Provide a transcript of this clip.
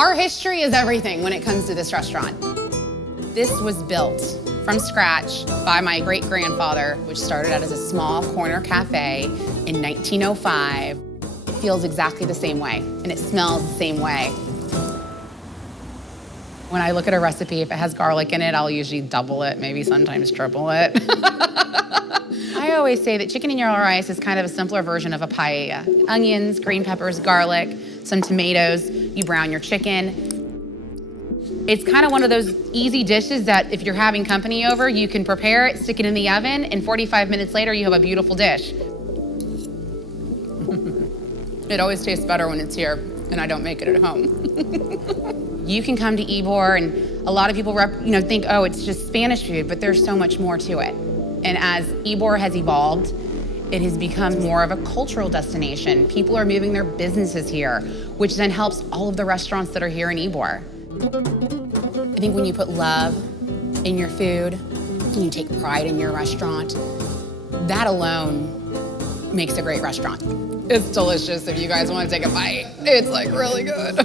Our history is everything when it comes to this restaurant. This was built from scratch by my great-grandfather, which started out as a small corner cafe in 1905. It feels exactly the same way, and it smells the same way. When I look at a recipe, if it has garlic in it, I'll usually double it, maybe sometimes triple it. I always say that chicken and yellow rice is kind of a simpler version of a paella. Onions, green peppers, garlic, some tomatoes, you brown your chicken. It's kind of one of those easy dishes that if you're having company over, you can prepare it, stick it in the oven, and 45 minutes later, you have a beautiful dish. It always tastes better when it's here, and I don't make it at home. You can come to Ybor, and a lot of people think, oh, it's just Spanish food, but there's so much more to it. And as Ybor has evolved, it has become more of a cultural destination. People are moving their businesses here, which then helps all of the restaurants that are here in Ybor. I think when you put love in your food, and you take pride in your restaurant, that alone makes a great restaurant. It's delicious if you guys want to take a bite. It's like really good.